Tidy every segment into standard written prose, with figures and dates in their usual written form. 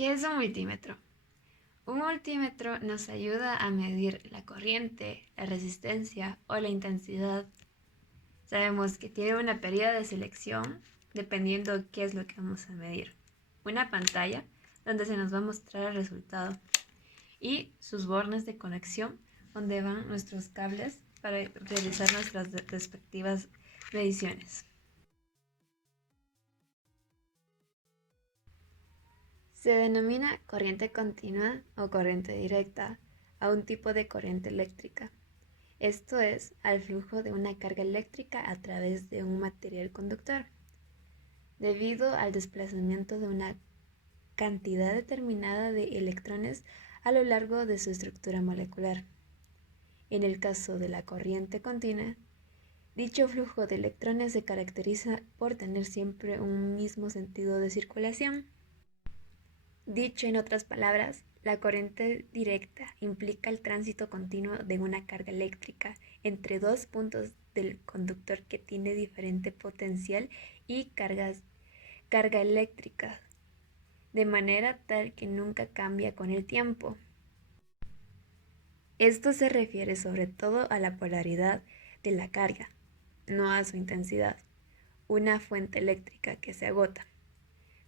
¿Qué es un multímetro? Un multímetro nos ayuda a medir la corriente, la resistencia o la intensidad. Sabemos que tiene una perilla de selección dependiendo qué es lo que vamos a medir. Una pantalla donde se nos va a mostrar el resultado y sus bornes de conexión donde van nuestros cables para realizar nuestras respectivas mediciones. Se denomina corriente continua o corriente directa a un tipo de corriente eléctrica. Esto es, al flujo de una carga eléctrica a través de un material conductor, debido al desplazamiento de una cantidad determinada de electrones a lo largo de su estructura molecular. En el caso de la corriente continua, dicho flujo de electrones se caracteriza por tener siempre un mismo sentido de circulación. Dicho en otras palabras, la corriente directa implica el tránsito continuo de una carga eléctrica entre dos puntos del conductor que tiene diferente potencial y carga eléctrica, de manera tal que nunca cambia con el tiempo. Esto se refiere sobre todo a la polaridad de la carga, no a su intensidad. Una fuente eléctrica que se agota,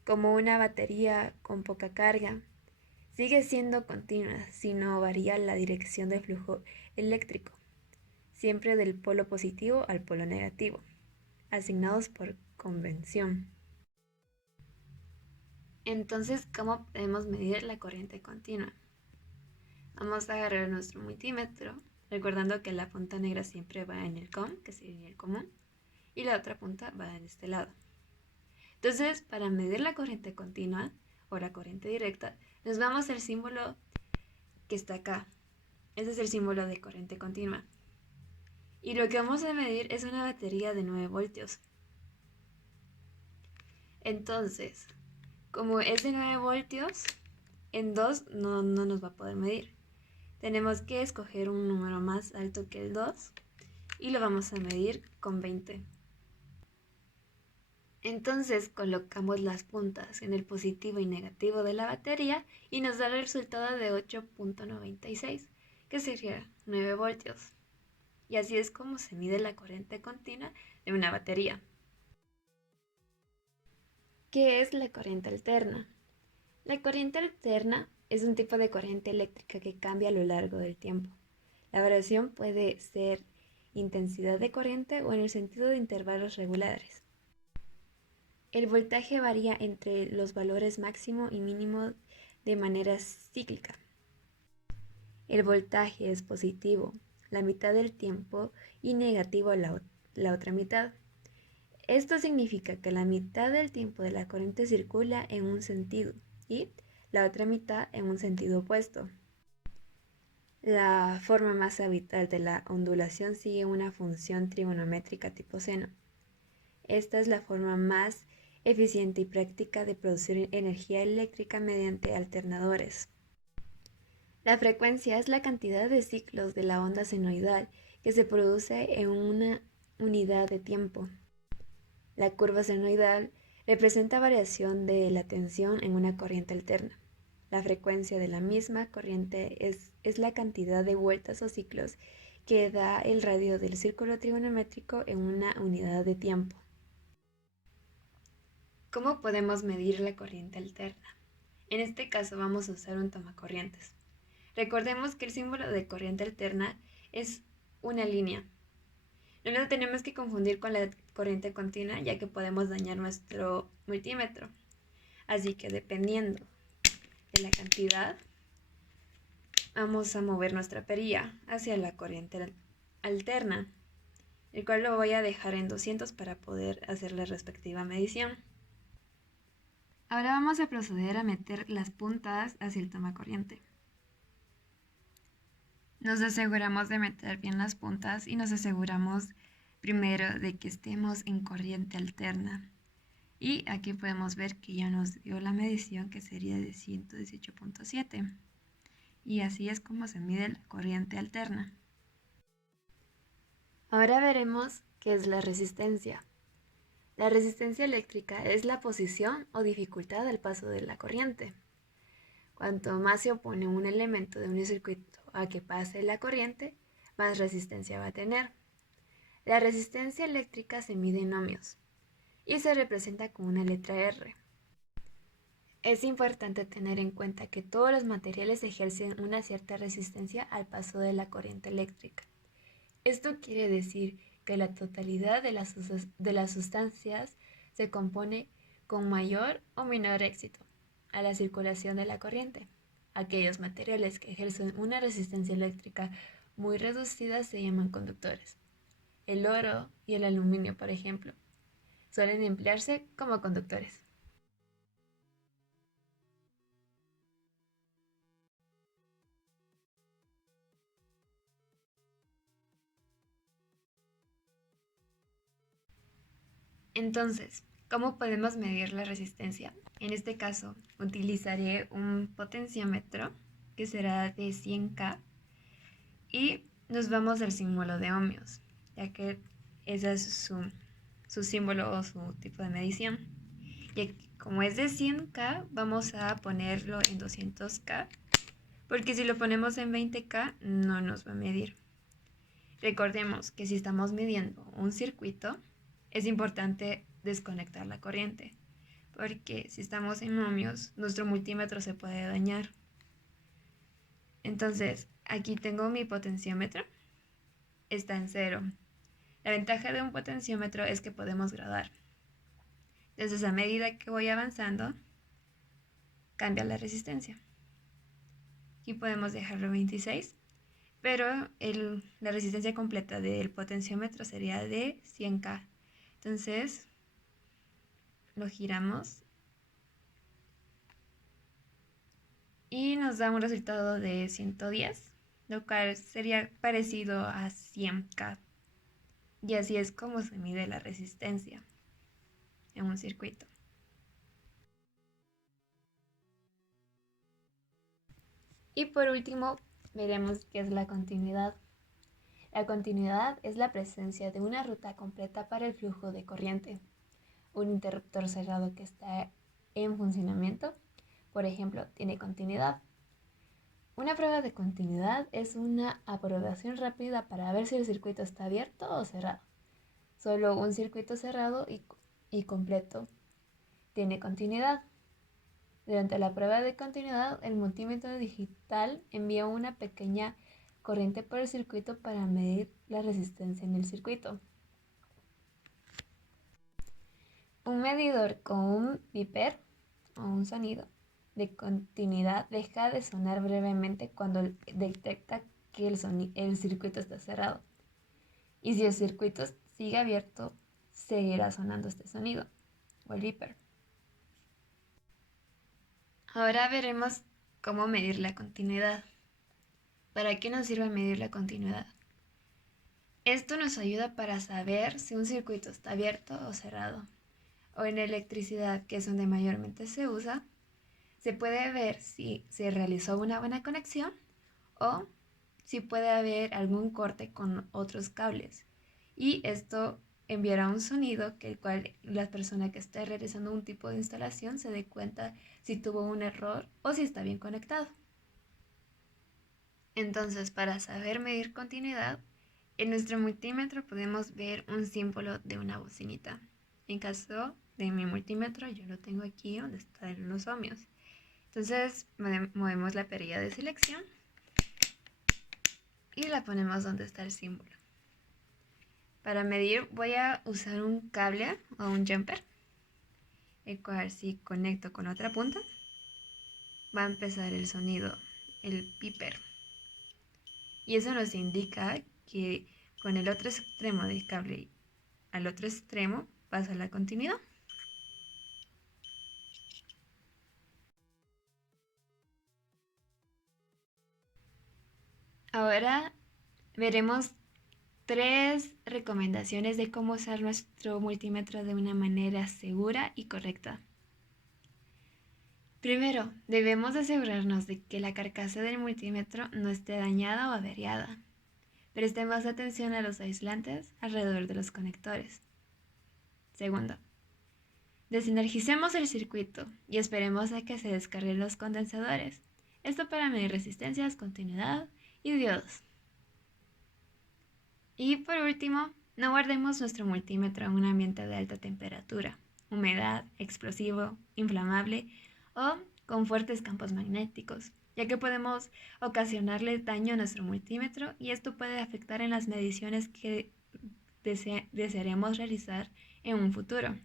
como una batería con poca carga, sigue siendo continua si no varía la dirección del flujo eléctrico, siempre del polo positivo al polo negativo, asignados por convención. Entonces, ¿cómo podemos medir la corriente continua? Vamos a agarrar nuestro multímetro, recordando que la punta negra siempre va en el COM, que sería el común, y la otra punta va en este lado. Entonces, para medir la corriente continua o la corriente directa, nos vamos al símbolo que está acá. Ese es el símbolo de corriente continua. Y lo que vamos a medir es una batería de 9 voltios. Entonces, como es de 9 voltios, en 2 no nos va a poder medir. Tenemos que escoger un número más alto que el 2 y lo vamos a medir con 20. Entonces colocamos las puntas en el positivo y negativo de la batería y nos da el resultado de 8.96, que sería 9 voltios. Y así es como se mide la corriente continua de una batería. ¿Qué es la corriente alterna? La corriente alterna es un tipo de corriente eléctrica que cambia a lo largo del tiempo. La variación puede ser intensidad de corriente o en el sentido de intervalos regulares. El voltaje varía entre los valores máximo y mínimo de manera cíclica. El voltaje es positivo la mitad del tiempo y negativo la otra mitad. Esto significa que la mitad del tiempo de la corriente circula en un sentido y la otra mitad en un sentido opuesto. La forma más habitual de la ondulación sigue una función trigonométrica tipo seno. Esta es la forma más eficiente y práctica de producir energía eléctrica mediante alternadores. La frecuencia es la cantidad de ciclos de la onda senoidal que se produce en una unidad de tiempo. La curva senoidal representa variación de la tensión en una corriente alterna. La frecuencia de la misma corriente es la cantidad de vueltas o ciclos que da el radio del círculo trigonométrico en una unidad de tiempo. ¿Cómo podemos medir la corriente alterna? En este caso vamos a usar un tomacorrientes. Recordemos que el símbolo de corriente alterna es una línea. No lo tenemos que confundir con la corriente continua, ya que podemos dañar nuestro multímetro. Así que dependiendo de la cantidad, vamos a mover nuestra perilla hacia la corriente alterna, el cual lo voy a dejar en 200 para poder hacer la respectiva medición. Ahora vamos a proceder a meter las puntas hacia el tomacorriente. Nos aseguramos de meter bien las puntas y nos aseguramos primero de que estemos en corriente alterna. Y aquí podemos ver que ya nos dio la medición, que sería de 118.7. Y así es como se mide la corriente alterna. Ahora veremos qué es la resistencia. La resistencia eléctrica es la posición o dificultad del paso de la corriente. Cuanto más se opone un elemento de un circuito a que pase la corriente, más resistencia va a tener. La resistencia eléctrica se mide en ohmios y se representa con una letra R. Es importante tener en cuenta que todos los materiales ejercen una cierta resistencia al paso de la corriente eléctrica. Esto quiere decir que la totalidad de las sustancias se compone con mayor o menor éxito a la circulación de la corriente. Aquellos materiales que ejercen una resistencia eléctrica muy reducida se llaman conductores. El oro y el aluminio, por ejemplo, suelen emplearse como conductores. Entonces, ¿cómo podemos medir la resistencia? En este caso, utilizaré un potenciómetro que será de 100K y nos vamos al símbolo de ohmios, ya que ese es su símbolo o su tipo de medición. Y aquí, como es de 100K, vamos a ponerlo en 200K, porque si lo ponemos en 20K no nos va a medir. Recordemos que si estamos midiendo un circuito, es importante desconectar la corriente, porque si estamos en ohmios, nuestro multímetro se puede dañar. Entonces, aquí tengo mi potenciómetro, está en 0. La ventaja de un potenciómetro es que podemos gradar. Entonces, a medida que voy avanzando, cambia la resistencia. Aquí podemos dejarlo 26, pero la resistencia completa del potenciómetro sería de 100K. Entonces, lo giramos y nos da un resultado de 110, lo cual sería parecido a 100K. Y así es como se mide la resistencia en un circuito. Y por último, veremos qué es la continuidad. La continuidad es la presencia de una ruta completa para el flujo de corriente. Un interruptor cerrado que está en funcionamiento, por ejemplo, tiene continuidad. Una prueba de continuidad es una aprobación rápida para ver si el circuito está abierto o cerrado. Solo un circuito cerrado y completo tiene continuidad. Durante la prueba de continuidad, el multímetro digital envía una pequeña corriente por el circuito para medir la resistencia en el circuito. Un medidor con un beeper o un sonido de continuidad deja de sonar brevemente cuando detecta que el circuito está cerrado. Y si el circuito sigue abierto, seguirá sonando este sonido o el beeper. Ahora veremos cómo medir la continuidad. ¿Para qué nos sirve medir la continuidad? Esto nos ayuda para saber si un circuito está abierto o cerrado. O en electricidad, que es donde mayormente se usa, se puede ver si se realizó una buena conexión o si puede haber algún corte con otros cables. Y esto enviará un sonido que el cual la persona que esté realizando un tipo de instalación se dé cuenta si tuvo un error o si está bien conectado. Entonces, para saber medir continuidad, en nuestro multímetro podemos ver un símbolo de una bocinita. En caso de mi multímetro, yo lo tengo aquí donde están los ohmios. Entonces, movemos la perilla de selección y la ponemos donde está el símbolo. Para medir voy a usar un cable o un jumper, el cual si conecto con otra punta, va a empezar el sonido, el piper. Y eso nos indica que con el otro extremo del cable al otro extremo pasa la continuidad. Ahora veremos 3 recomendaciones de cómo usar nuestro multímetro de una manera segura y correcta. Primero, debemos asegurarnos de que la carcasa del multímetro no esté dañada o averiada. Prestemos atención a los aislantes alrededor de los conectores. Segundo, desenergicemos el circuito y esperemos a que se descarguen los condensadores. Esto para medir resistencias, continuidad y diodos. Y por último, no guardemos nuestro multímetro en un ambiente de alta temperatura, humedad, explosivo, inflamable o con fuertes campos magnéticos, ya que podemos ocasionarle daño a nuestro multímetro y esto puede afectar en las mediciones que desearemos realizar en un futuro.